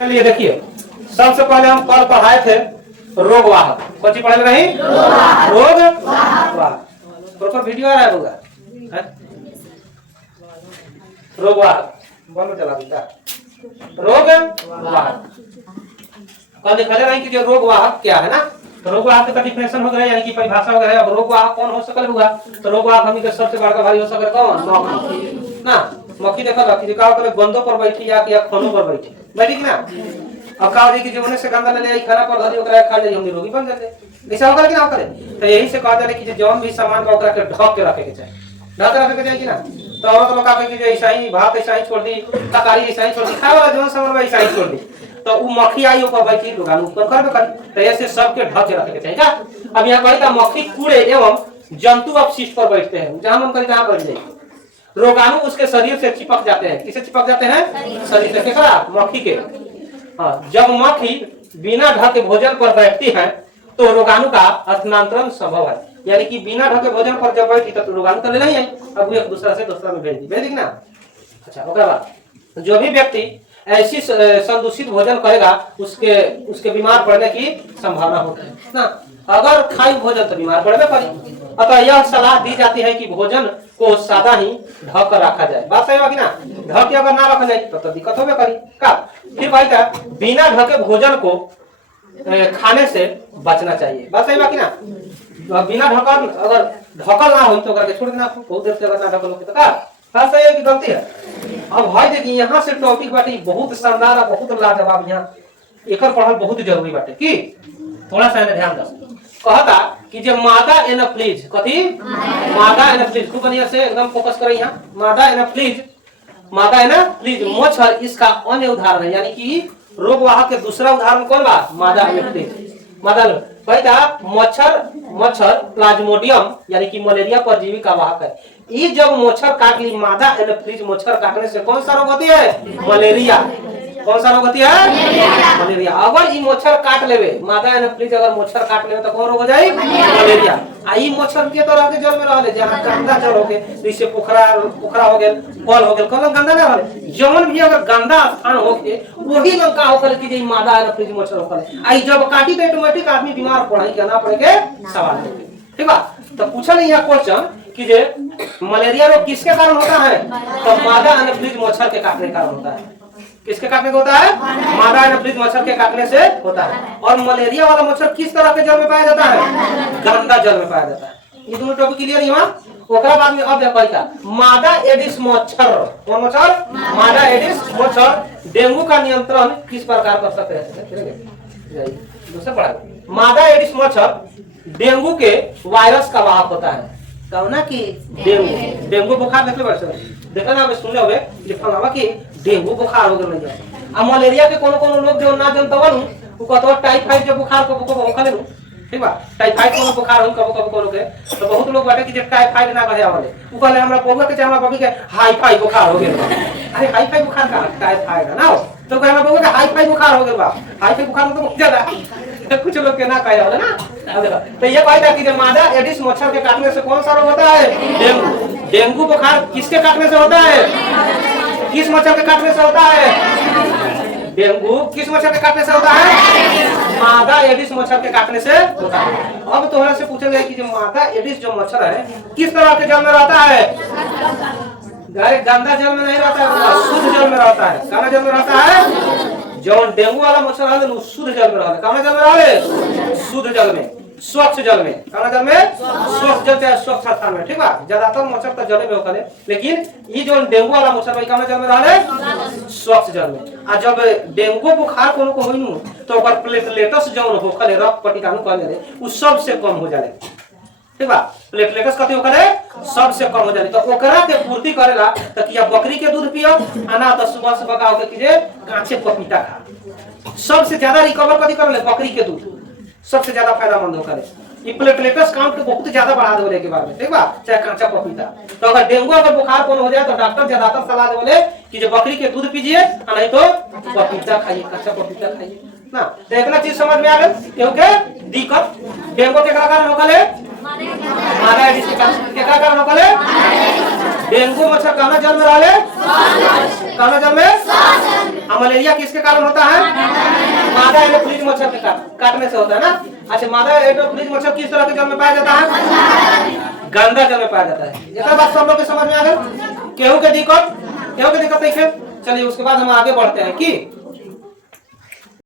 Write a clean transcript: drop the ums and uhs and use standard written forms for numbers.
चलिए देखिए, सबसे पहले हम कल पढ़ाए थे रोगवाहक। कौन सी पढ़े नहीं? रोगवाहक। प्रॉपर वीडियो आ रहा है होगा? रोगवाहक बोलो चला दीजिए। रोगवाहक कल देखा नहीं कि जो रोगवाहक क्या है ना, तो रोगवाहक का डिफिनेशन हो गया, यानी कि परिभाषा हो गया। अब रोगवाहक कौन हो सकल होगा? तो रोगवाहक हमी के सबसे बड़का भारी हो सकल कौन? मक्खी ना। मक्खी देखा रखी का मतलब गंदो पर बैठी या खानों पर बैठी बैठी कि ना। अब का कि जीवन से गंदा ले आई खाना पर धरी ओकरा खा ले, हम रोगी बन जाते। ऐसा होगा कि ना करे? तो यही से कहा जाए कि जौन भी सामान का ओकरा के ढक के रखे के चाहिए, ढक के रखे के चाहिए कि ना। तो औरत लोग का कहे कि ऐसा ही भात ऐसा ही छोड़ दी, तरकारी ऐसा ही छोड़ दी, खाए वाला जौन सामान ऐसा ही छोड़ दी, तो वो मक्खी आई ऊपर बैठी दुकान ऊपर कर कर। तो ऐसे सबके ढक के रखे के चाहिए क्या? अब यहाँ कहता मक्खी कूड़े एवं जंतु अपशिष्ट पर बैठते हैं, जहां मन करे जहां बैठ जाए। रोगाणु उसके शरीर से चिपक जाते हैं। किसे चिपक जाते हैं? शरीर से। केकरा? मक्खी के। हाँ, जब मक्खी बिना ढके भोजन पर बैठती है तो रोगाणु का स्थानांतरण संभव है। यानी कि बिना ढके भोजन पर जब बैठी तो रोगाणु तो ले नहीं आई, अब वो एक दूसरा से दूसरा में भेज दी ना। अच्छा, ओकर बाद जो भी व्यक्ति ऐसी संदूषित भोजन करेगा उसके बीमार पड़ने की संभावना होती है ना। अगर खाई भोजन तो बीमार पड़ने करी। अतः यह सलाह दी जाती है कि भोजन को सादा ही ढक कर रखा जाए। बात सही होगी ना? ढक के अगर ना रखा जाए तो दिक्कत होबे करी का। फिर भाई का बिना ढके भोजन को खाने से बचना चाहिए। बात सही बाकी ना? बिना ढकल अगर ढकल ना हो तो करके छोड़ देना। बहुत देर से अगर ना ढकल हो तो का बात सही है कि गलती है? अब भाई देखिए यहाँ से टॉपिक बाटे बहुत शानदार और बहुत लाजवाब। यहाँ एकर पढ़ल बहुत जरूरी बाटे कि थोड़ा सा ध्यान दो। कहता कि जब मादा एनाफ्लीज कथी मादा एनाफ्लीज खूब बढ़िया से एकदम फोकस करें। यहाँ मादा एनाफ्लीज मच्छर इसका अन्य उदाहरण है। यानी कि रोगवाहक के दूसरा उदाहरण कौन बा? मादा एनाफ्लीज। मादा कहता मच्छर प्लाज्मोडियम यानी कि मलेरिया परजीवी का वाहक है। ये जब मच्छर काट ली, मादा एनाफ्लीज मच्छर काटने से कौन सा रोग होती है? मलेरिया। कौन सा रोग होती है? मलेरिया। अगर ये मच्छर काट लेवे, मादा एनाफ्लीज अगर मच्छर काट लेवे तो कौन रोग हो जाए? मलेरिया। आई मच्छर के तरह के जल में रहले, जहां गंदा जल हो गए, जैसे पोखरा हो गए, कल हो गए, कल गंदा ना रहले। जवन भी अगर गंदा स्थान हो गए वही लोग का होकर कि जे मादा एनाफ्लीज मच्छर होकर आई जब काटी तो ऑटोमेटिक आदमी बीमार पड़ाई के ना पड़े के सवाल है। ठीक बा? तो पूछा नहीं है क्वेश्चन कि जे मलेरिया रोग किसके कारण होता है? तो मादा एनाफ्लीज मच्छर के काटने के कारण होता है। किसके काटने को होता है? मादा एनाफ्लीज मच्छर के काटने से होता है। और मलेरिया वाला मच्छर किस तरह के जल में पाया जाता है? गंदा जल में पाया जाता है। ये दोनों टॉपिक क्लियर है। ओकरा बाद में अब कहता मादा एडिस मच्छर। कौन मच्छर? मादा एडिस मच्छर डेंगू का नियंत्रण किस प्रकार कर सकते हैं? दूसरा पढ़ा मादा एडिस मच्छर डेंगू के वायरस का वाहक होता है। कहना कि डेंगू बुखार देख ले देखा ना सुनले होबे लिखा कि डेंगू बुखार हो गल है। आ मलेरिया के कोनो लोग जो ना जानता बनु उ कहतो टाइफाइड के बुखार को होखले नु। ठीक बा? टाइफाइड को बुखार हो कबो के तो बहुत लोग बाटे कि जे टाइफाइड ना कहे आवले उ कहले हमरा बबुआ के हमरा बबी के हाईफाई बुखार हो गेल। अरे हाईफाई बुखार का टाइफाइड ना हो तो कहले हमरा बबुआ के हाईफाई बुखार हो गेल बा। हाईफाई बुखार में तो ज्यादा कुछ लोग के ना कहे आवले ना। तो ये कहता कि जे मादा एडिस मच्छर के काटने से कौन सा रोग होता है? डेंगू। डेंगू बुखार किसके काटने से होता है? किस मच्छर के काटने से होता है? डेंगू किस मच्छर के काटने से होता है? मादा एडिस मच्छर के काटने से होता है। अब तोहरा से पूछा गया कि जो मादा एडिस जो मच्छर है किस तरह के जल में रहता है? गंदा जल में नहीं रहता है, शुद्ध जल में रहता है। काला जल में रहता है। जो डेंगू वाला मच्छर है वो शुद्ध जल में रहता है। काला जल में रहले? शुद्ध जल में, स्वच्छ जल में। काला जल में, स्वच्छ जल चाहे स्वच्छ स्थान में। ठीक बा? ज्यादातर मच्छर तो जल में होकले, लेकिन ये जो डेंगू वाला मच्छर है काला जल में रहले? स्वच्छ जल में। आ जब डेंगू बुखार कोनो को होइनु तो ओकर प्लेटलेट्स जौन होकले रक्त पटिकानु कहले रे उ सबसे कम हो जाले। ठीक बा? प्लेटलेट्स कथि होकले? सबसे कम हो जाले। तो ओकरा के पूर्ति करेला त किया बकरी के दूध पियो, आना तो सुबह का होके कि जे कांचे पपीता खा। सबसे ज्यादा रिकवर कथि करले? बकरी के दूध सबसे ज्यादा फायदामंद होकर ये प्लेटलेट्स काउंट के बहुत ज्यादा बढ़ा देले के बारे में। ठीक बा? चाहे कांचा पपीता। तो अगर डेंगू अगर बुखार कौन हो जाए तो डॉक्टर ज्यादातर सलाह देले कि जो बकरी के दूध पीजिए और नहीं तो पपीता खाइए, कांचा पपीता खाइए ना। तो इतना चीज समझ में आ गई क्योंकि दिक्कत डेंगू के कारण होकले मादा एडिस के कारण होकले डेंगू मच्छर कहां जल में रहले? कहां जल में? और मलेरिया किसके कारण होता है? मादा एनोफ्लिज मच्छर के काटने से होता है ना। अच्छा, मादा एनोफ्लिज मच्छर किस तरह के जल में पाया जाता है? गंदा जल में पाया जाता है। ये बात सब लोग के समझ में आ गई। केहू के दिक्कत नहीं है। चलिए उसके बाद हम आगे बढ़ते हैं कि